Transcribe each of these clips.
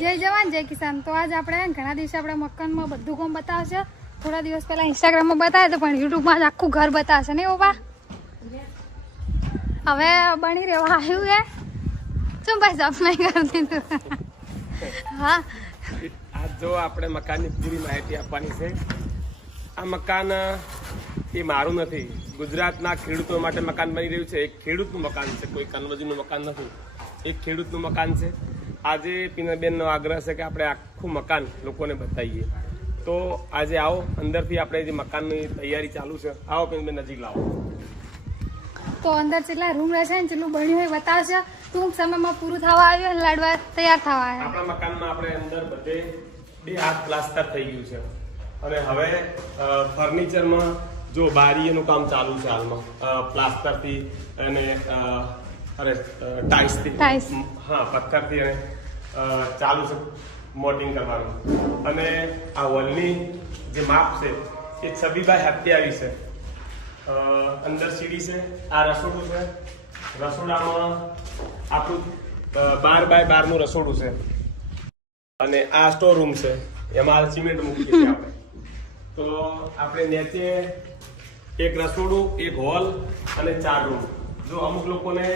જય જવાન જય કિસાન. તો આજ આપણે ઘણા દિવસે આપણે મકાનમાં બધું કામ બતાવશે. થોડા દિવસ પહેલા ઇન્સ્ટાગ્રામમાં બતાવ્યું તો પણ યુટ્યુબમાં આખું ઘર બતાવશે ને ઓબા. હવે બની રહેવા આવ્યું છે શું ભાઈ સાફ નહીં કરતી તું? હા આજ જો આપણે મકાનની પૂરી માહિતી આપવાની છે. આ મકાન એ મારું નથી, ગુજરાતના ખેડૂતો માટે મકાન બની રહ્યું છે. એક ખેડૂતનું મકાન છે, કોઈ કન્વર્જનનું મકાન નથી, એક ખેડૂતનું મકાન છે. આજે પીનાબેનનો આગ્રહ છે કે આપણે આખું મકાન લોકોને બતાવીએ. તો આજે આવો અંદરથી આપણે જે મકાનની તૈયારી ચાલુ છે, આવો પીનાબેન નજીક લાવો. તો અંદર જેટલા રૂમ રહેશે ને જેટલું બન્યું હોય બતાવશે. ટૂંક સમયમાં પૂરું થવા આવ્યું અને લાડવા તૈયાર થવા આવ્યા. આપણા મકાનમાં આપણે અંદર બધે 2 હાથ પ્લાસ્ટર થઈ ગયું છે અને હવે ફર્નિચરમાં જો બારીનું કામ ચાલુ છે હાલમાં, પ્લાસ્ટરથી અને ટાઇલ્સથી, હા પથ્થરથી અને ચાલુ છે મોલ્ડિંગ કરવાનું. અને આ વોલની જે માપ છે એ 26x27 છે. અંદર સીડી છે, આ રસોડું છે. રસોડામાં આપણું 12x12 નું રસોડું છે અને આ સ્ટોર રૂમ છે. એમાં સિમેન્ટ મૂકીએ છીએ આપણે. તો આપણે નીચે એક રસોડું, એક હોલ અને 4 રૂમ. જો અમુક લોકોને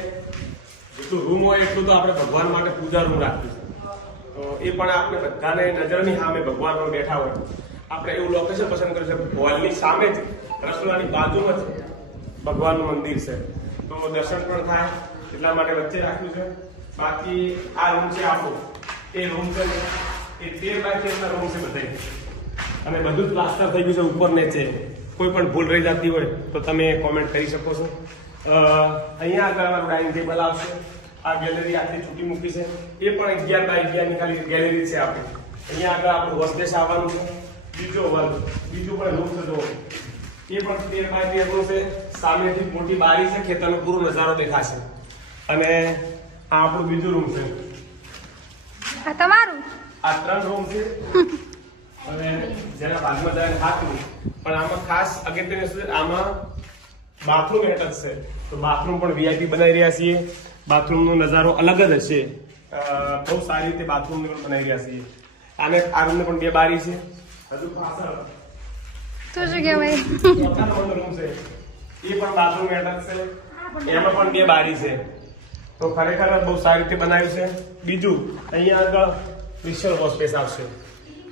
જેટલું રૂમ હોય એટલું તો આપણે ભગવાન માટે પૂજા રૂમ રાખ્યું છે. તો એ પણ આપણે બધાને નજરની સામે ભગવાન પર બેઠા હોય આપણે એવું લોકેશન પસંદ કર્યું છે. હોલની સામે જ રસોડાની બાજુમાં જ ભગવાનનું મંદિર છે, તો દર્શન પણ થાય એટલા માટે વચ્ચે રાખ્યું છે. બાકી આ રૂમ છે આપણો, એ રૂમ છે એ 13x13 રૂમ છે બધા, અને બધું જ પ્લાસ્ટર થઈ ગયું છે ઉપર નીચે. કોઈ પણ ભૂલ રહી જતી હોય તો તમે કોમેન્ટ કરી શકો છો. અહીંયા આગળ અમારું ડાઇનિંગ ટેબલ આવશે. આ ગેલેરી આટલી છૂટી મૂકી છે, એ પણ 11x11 ની ખાલી ગેલેરી છે આપણી. અહીંયા આગળ આપણું વોશબેસ આવવાનું છે. બીજો હોલ, બીજું પણ રૂમ છે, જો એ પણ 13x13 નું છે. સામેથી મોટી બારી છે, ખેતરનો પૂરો નજારો દેખાશે. અને આ આપણું બીજું રૂમ છે. આ તમારું? આ 3 રૂમ છે. હવે જેના ભાગમાં જાય હાથનું, પણ આમાં ખાસ અગત્યની વસ્તુ આમાં બાથરૂમ એટેચ છે. તો બાથરૂમ પણ વીઆઈપી બનાવી રહ્યા છીએ. બાથરૂમનો નજારો અલગ જ હશે. બહુ સારી રીતે બાથરૂમ પણ બનાવી રહ્યા છીએ. આને આ રૂમને પણ 2 બારી છે. હજુ પાછળ તો શું કહેવાય, ચોથા નંબરનો રૂમ છે, એ પણ બાથરૂમ એટેચ છે. એમાં પણ 2 બારી છે. તો ખરેખર બહુ સારી રીતે બનાવ્યું છે. બીજું અહીંયા આગળ વિશાળ વોશ સ્પેસ આવશે.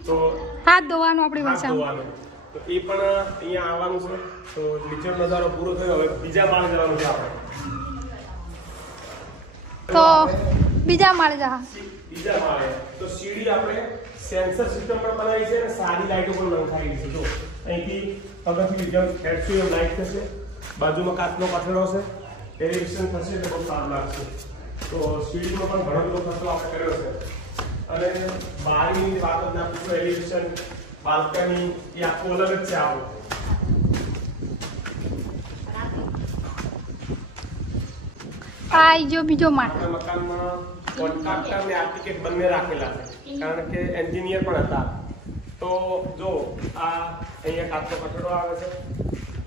તો હાથ ધોવાનું આપણી હાથ ભાષામાં. ધોવાનું, તો એ પણ અહીંયા આવવાનું છે. તો નીચેનો નજારો પૂરો થયો. હવે બીજા માળે જવાનું છે આપણે. તો બીજા માળે જા. બીજા માળે તો સીડી આપણે સેન્સર સિસ્ટમ પણ બનાવી છે અને સારી લાઈટો પણ નંખાવી છે. જો અહીંથી પગથિયું એકદમ હેડસ્યુ લાઈટ થશે. બાજુમાં કાચનો પથડો છે, એલિવેશન થશે એટલે બહુ સારું લાગશે. તો સીડીમાં પણ ઘણો બધો ખર્ચો આપણે કર્યો છે. અને બારીની વાત જ ના પૂછો, એલિવેશન, બાલ્કની એ આખું અલગ જ છે આપણું. આ જો બીજો માળ. આપણા મકાનમાં કોન્ટ્રાક્ટર અને આર્કિટેક્ટ બંને રાખેલા છે, કારણ કે એન્જિનિયર પણ હતા. તો જો આ અહીંયા કાચનો પટડો આવે છે,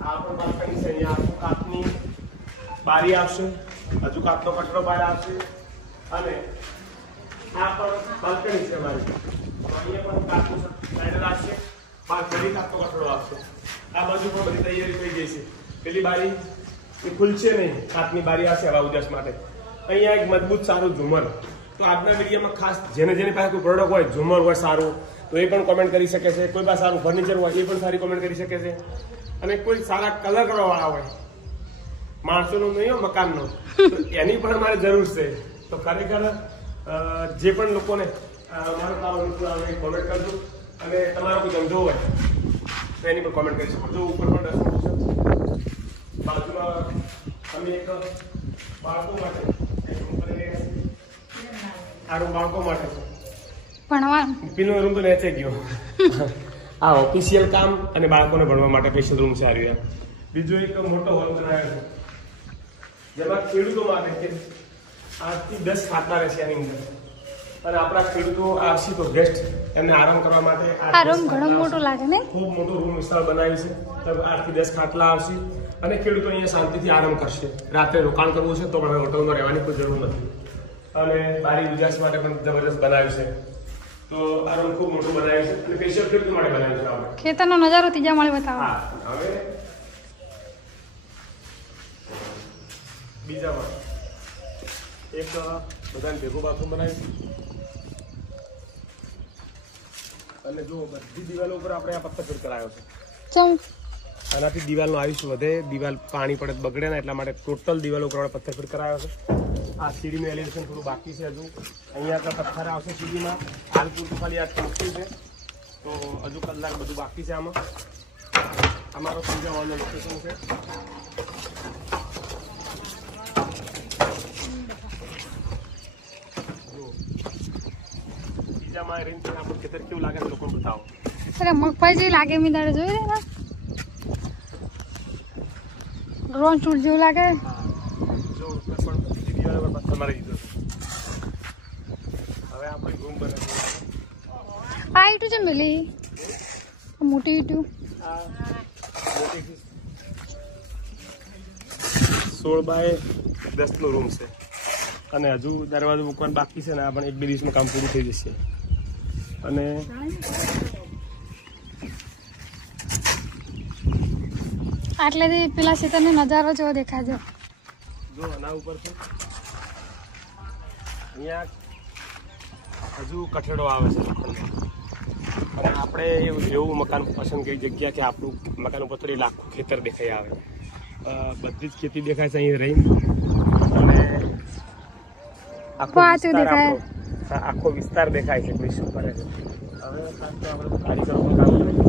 આ પણ બાલ્કની છે. અહીંયા આખું કાચની બારી આવશે, હજુ કાચનો પટડો બહાર આવશે. અને આ પણ બાલ્કની છે મારી. તો અહીંયા પણ કાચનું પેનલ આવશે, બહાર ફરી કાચનો પટડો આવશે. આ બાજુ પણ બધી તૈયારી થઈ ગઈ છે. પેલી બારી એ ખુલશે નહીં, કાચની બારી આવશે હવા ઉજાસ માટે. અહીંયા એક મજબૂત સારું ઝુમર. તો આજના વિડીયોમાં ખાસ જેની પાસે કોઈ પ્રોડક્ટ હોય, ઝુમર હોય સારું, તો એ પણ કોમેન્ટ કરી શકે છે. કોઈ પાસે સારું ફર્નિચર હોય એ પણ સારી કોમેન્ટ કરી શકે છે. અને કોઈ સારા કલર કરવાવાળા હોય, માણસોનો નહીં હોય મકાનનો, તો એની પણ મારે જરૂર છે. તો ખરેખર જે પણ લોકોને મારો કામ અનુકૂળ આવે એ કોમેન્ટ કરજો. અને તમારો કોઈ ધંધો હોય તો એની પણ કોમેન્ટ કરી શકો. જો ઉપર પણ રસોડું છે, બાજુમાં અમે એક બાળકો માટે આ રૂમ બાળકો માટે છે. ભણવાનું પીનો રૂમ તો નીચે ગયો. આ ઓફિશિયલ કામ અને બાળકોને ભણવા માટે સ્પેશિયલ રૂમ છે આવ્યા. બીજો એક મોટો હોલ બનાવ્યો છે, જેમાં ખેડૂતો માટે કે 8 થી 10 ખાટલા રહેશે એની અંદર. અને આપણા ખેડૂતો આવશે તો ગેસ્ટ એમને આરામ કરવા માટે આ રૂમ ઘણો મોટો લાગે ને, ખૂબ મોટો રૂમ વિસ્તાર બનાવી છે. તો 8 થી 10 ખાટલા આવશે અને ખેડૂતો અહીંયા શાંતિથી આરામ કરશે. રાત્રે રોકાણ કરવું છે તો પણ હોટલમાં રહેવાની કોઈ જરૂર નથી. અને બારી ઉજાસ માટે પણ જબરજસ્ત બનાવ્યું છે. તો આ રૂમ ખૂબ મોટું બનાવ્યું છે અને સ્પેશિયલ ફિફ્થ માટે બનાવ્યું છે આપણે. ખેતરનો નજારો ત્રીજા માળે બતાવો. હા હવે બીજા માળે એક બધાને ભેગું બાથરૂમ બનાવ્યું છે અને જો બધી દિવાલો ઉપર આપણે આ પથ્થર ફિટ કરાયો છે. ચમ આનાથી દિવાલનું આયુષ્ય વધે, દિવાલ પાણી પડે તો બગડે ના, એટલા માટે ટોટલ દિવાલો ઉપર આપણે પથ્થર ફિટ કરાયો છે. આ સીડીનું એલિવેશન થોડું બાકી છે હજુ. અહીંયા આગળ પથ્થર આવશે સીડીમાં. હાલ પૂરતું ખાલી આ ટૂંકું છે, તો હજુ કલાક બધું બાકી છે આમાં. અમારો ત્રીજા હોલનું લોકેશન છે. ત્રીજામાં રેન્જ આપણું ખેતર કેવું લાગે છે લોકોને બતાવો. અરે મગફળી જેવી લાગે, મેં દાડે જોઈ ને ડ્રોન શૂટ જેવું લાગે. જો પણ બધી દિવાલો પર પથ્થર મારી દીધો છે. હવે આપણે રૂમ બનાવીએ. આ ઈટું છે મેલી મોટી ઈટું. આ 16 બાય 10 નો રૂમ છે અને હજુ દરવાજો મૂકવાનું બાકી છે ને, આ પણ 1-2 દિવસમાં કામ પૂરું થઈ જશે. અને આટલેથી પેલા ખેતરનો નજારો જેવો દેખાય છે. જો આના ઉપર છે અહીંયા હજુ કઠેડો આવે છે લોખંડનો. અને આપણે એવું મકાન પસંદ કરી જગ્યા કે આપણું મકાન ઉપર થોડી આખું ખેતર દેખાઈ આવે, બધી જ ખેતી દેખાય છે અહીં રહી. અને પાછું દેખાય. આખો વિસ્તાર દેખાય છે કોઈ શું કરે છે. હવે ખાસ તો આપણે કારીગરોનું કામ કરીએ.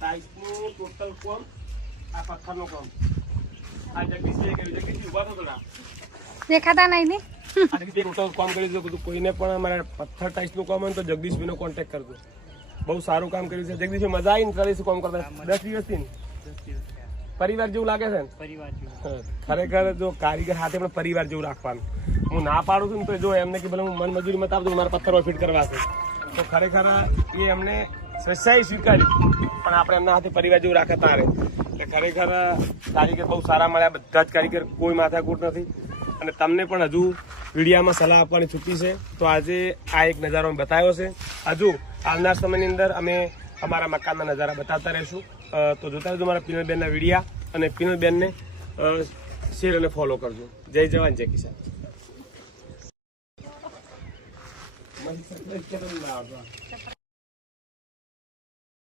ટાઇલ્સનું ટોટલ કોમ, આ પથ્થરનું કામ આ જગદીશભાઈએ કર્યું. જગદીશજી ઊભા થો થોડા. દેખાતા નહીં ને. આ રીતે ટોટલ કામ કરી દીધું. કોઈને પણ અમારે પથ્થર ટાઇલ્સનું કામ હોય તો જગદીશભાઈનો કોન્ટેક્ટ કરજો. બહુ સારું કામ કર્યું છે જગદીશભાઈ. મજા આવીને કરીશું કામ કરતા. 10 દિવસથી પરિવાર જેવું લાગે છે ને. ખરેખર જો કારીગર સાથે પણ પરિવાર જેવું રાખવાનું. હું ના પાડું છું ને તો જો એમને કે ભલે હું મન મજૂરી મત આપું, મારા પથ્થરો ફિટ કરવા છે, તો ખરેખર એ એમને સ્વેચ્છાએ સ્વીકાર્યું. પણ આપણે એમના હાથે પરિવાર જેવું રાખે તારે. એટલે ખરેખર કારીગર બહુ સારા મળ્યા. બધા જ કારીગર, કોઈ માથાકૂટ નથી. અને તમને પણ હજુ વિડીયામાં સલાહ આપવાની છૂટી છે. તો આજે આ એક નજારો અમે બતાવ્યો છે. હજુ આવનાર સમયની અંદર અમે અમારા મકાનના નજારા બતાવતા રહીશું. તો જોતા રહેજો મારા પિનલબેનના વિડીયા અને પિનલબેનને શેર અને ફોલો કરજો. જય જવાન જય કિસાન.